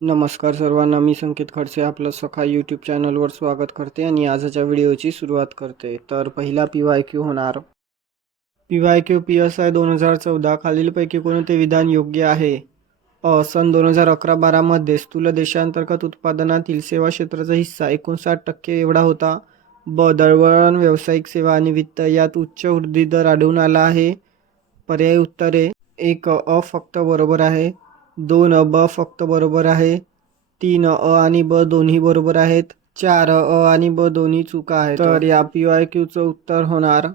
नमस्कार सर्वांना, मी संकेत खडसे आपलं सखा यूट्यूब चॅनलवर स्वागत करते आणि आजच्या व्हिडिओची सुरुवात करते. तर पहिला PYQ होणार. PYQ PSI 2014 खालीलपैकी कोणते विधान योग्य आहे? सन 2011-12 मध्ये स्थूल देशांतर्गत उत्पादनातील सेवा क्षेत्राचा हिस्सा 59% एवढा होता. दळणवळण, व्यावसायिक सेवा आणि वित्त यात उच्च वृद्धी दर आढळून आला आहे. पर्यायी उत्तरे: 1 फक्त बरोबर आहे, 2 ब फक्त बरोबर आहे, 3 आणि ब दोन्ही बरोबर आहेत, 4 आणि ब दोन्ही चुका आहेत. तर या PYQचं उत्तर होणार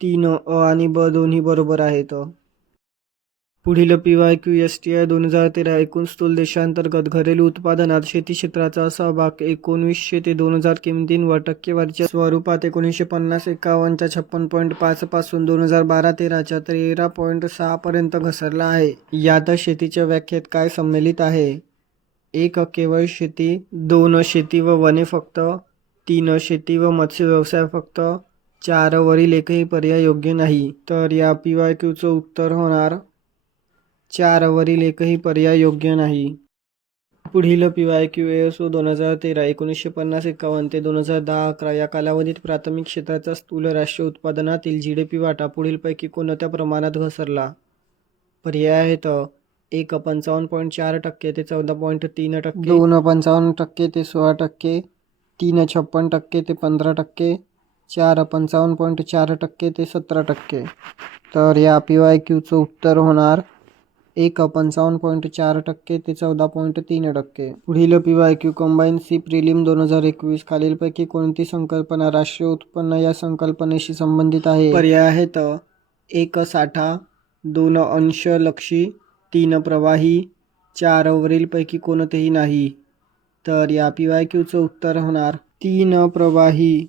3 आणि ब दोन्ही बरोबर आहेत. पुढील PYQ STI 2013 एकूण स्थूल देशांतर्गत घरेलू उत्पादनात शेती क्षेत्राचा सहभाग 1900 ते 2000 किमतींवर टक्केवारीच्या स्वरूपात 1950-51 च्या 56.5 पासून 2012-13 13.6 पर्यंत घसरला आहे. यात शेतीच्या व्याख्येत काय सम्मिलित आहे? 1 केवळ शेती, 2 शेती व वने फक्त, 3 शेती व मत्स्य व्यवसाय फक्त, 4 वरील एकही पर्याय योग्य नाही. तर या PYQचं उत्तर होणार 4 वरील एकही पर्याय योग्य नाही. पुढील PYQ ASO 2013 1950-51 ते 2010-11 या कालावधीत प्राथमिक क्षेत्राचा स्थूल राष्ट्रीय उत्पादनातील GDP वाटा पुढीलपैकी कोणत्या प्रमाणात घसरला? पर्याय आहेत: 1 55.4% ते 14.3%, 2 55% ते 16%, 3 56% ते 15%, 4 55.4% ते 17%. तर या PYQचं उत्तर होणार 1 55.4% ते 14.3%. पुढील PYQ कंबाईन सी प्रिलिम 2021 खालीलपैकी कोणती संकल्पना राष्ट्रीय उत्पन्न या संकल्पनेशी संबंधित आहे? पर्याय आहेत: 1 साठा, 2 अंशलक्षी, 3 प्रवाही, 4 वरीलपैकी कोणतेही नाही. तर या PYQचं उत्तर होणार 3 प्रवाही.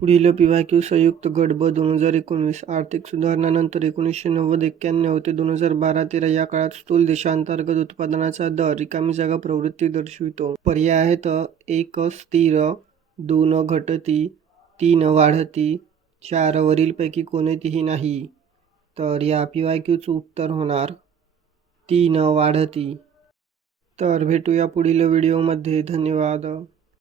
पुढील PYQ संयुक्त गट ब 2019 आर्थिक सुधारणानंतर 1990-91 ते 2012-13 या काळात स्थूल देशांतर्गत उत्पादनाचा दर रिकामी जागा प्रवृत्ती दर्शवितो. पर्याय आहेत: 1 स्थिर, 2 घटती, 3 वाढती, 4 वरीलपैकी कोणतेही नाही. तर या PYQचं उत्तर होणार 3 वाढती. तर भेटूया पुढील व्हिडिओमध्ये. धन्यवाद.